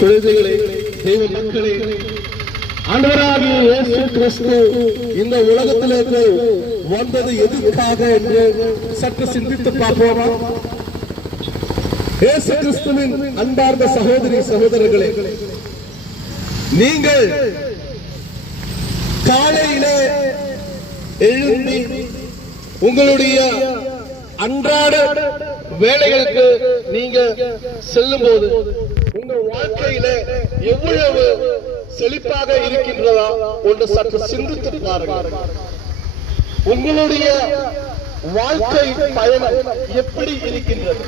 குழந்தைகளே, தெய்வ மக்களே, ஆண்டவராகிய இயேசு கிறிஸ்து இந்த உலகத்திற்கு வந்தது எதற்காக என்று சற்று சிந்தித்து பார்ப்போமா? இயேசு கிறிஸ்துவின் அன்பார்ந்த சகோதரி சகோதரர்களே, நீங்கள் காலையிலே எழுந்தி உங்களுடைய அன்றாட வேலைகளுக்கு நீங்க செல்லும் போது உங்கள் வாழ்க்கையில எவ்வளவு செழிப்பாக இருக்கின்றதா ஒன்று சற்று சிந்தித்து பாருங்கள். உங்களுடைய வாழ்க்கை பயணம் எப்படி இருக்கின்றது?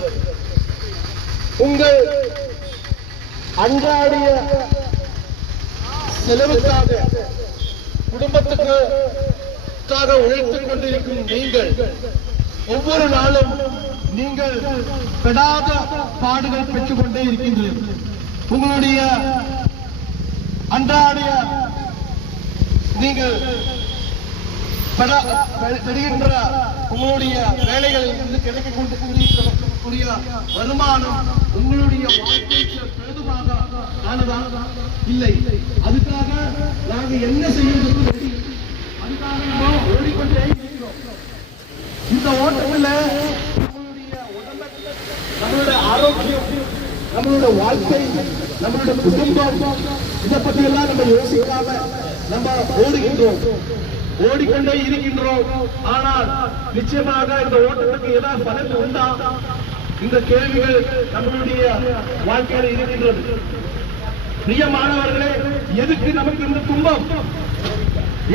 உங்கள் அன்றாடிய செலவுக்காக குடும்பத்துக்காக உழைத்துக் கொண்டிருக்கும் நீங்கள் ஒவ்வொரு நாளும் நீங்கள் பெடாத பாடுகள் பெற்றுக் கொண்டே இருக்கின்றீர்கள். உங்களுடைய அன்றாடிய நீங்கள் பெறுகின்ற உங்களுடைய வேலைகளில் இருந்து கிடைக்கக்கூடிய வருமானம் உங்களுடைய வாழ்க்கைக்கு பெரிதுமாக ஆனதா? இல்லை. அதுக்காக நாங்கள் என்ன செய்யறது? அதுக்காக நம்ம ஓடிக்கொண்டே இருக்கிறோம். இந்த ஓட்டத்தில் நம்மளுடைய உடம்பு, நம்மளுடைய ஆரோக்கியம், நம்மளுடைய வாழ்க்கை, நம்மளுடைய குடும்பம், இதை பற்றி எல்லாம் நம்ம யோசிக்காம நம்ம ஓடிக்கொண்டே இருக்கின்றோம். ஆனால் நிச்சயமாக இந்த ஓட்டத்துக்கு ஏதாவது பலன் உண்டா? இந்த கேள்விகள் நம்மளுடைய வாழ்க்கையில் இருக்கின்றது. பிரியமானவர்களே, எதுக்கு நமக்கு இந்த துன்பம்?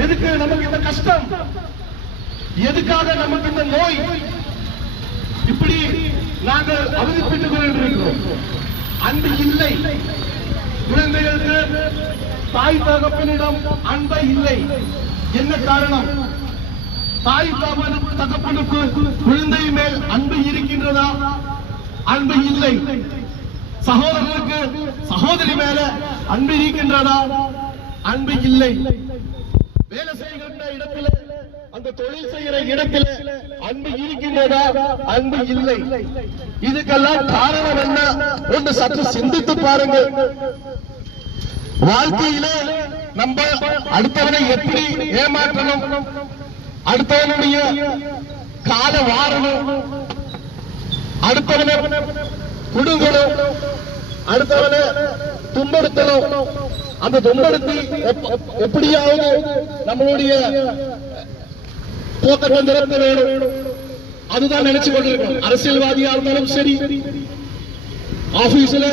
எதுக்கு நமக்கு இந்த கஷ்டம்? எதுக்காக நமக்கு இந்த நோய்? இப்படி நாங்கள் அவதிப்பட்டுக் கொண்டிருக்கிறோம். அன்பு இல்லை. குழந்தைகளுக்கு தாய் தகப்பனிடம் அன்பை இல்லை. என்ன காரணம்? தாய் தகப்பனுக்கு குழந்தை மேல் அன்பு இருக்கின்றதா? அன்பு இல்லை. சகோதரருக்கு சகோதரி மேல அன்பு இருக்கின்றதா? அன்பு இல்லை. வேலை செய்கின்ற இடத்துல, அந்த தொழில் செய்கிற இடத்துல அன்பு இருக்கின்றதா? அன்பு இல்லை. இதுக்கெல்லாம் காரணம் என்ன என்று சற்று சிந்தித்து பாருங்கள். வாழ்க்கையிலே நம்ம அடுத்தவனை எப்படி ஏமாற்றணும், அடுத்தவனுடைய கால வாரணும், அடுத்தவனை குடுங்கணும், அடுத்தவனை துன்படுத்தணும். அந்த துன்படுத்தி எப்படியாவது நம்மளுடைய போக்கத்தை நிறுத்த வேணும். அதுதான் நினைச்சு கொண்டிருக்கோம். அரசியல்வாதியா இருந்தாலும் சரி, ஆபீஸ்ல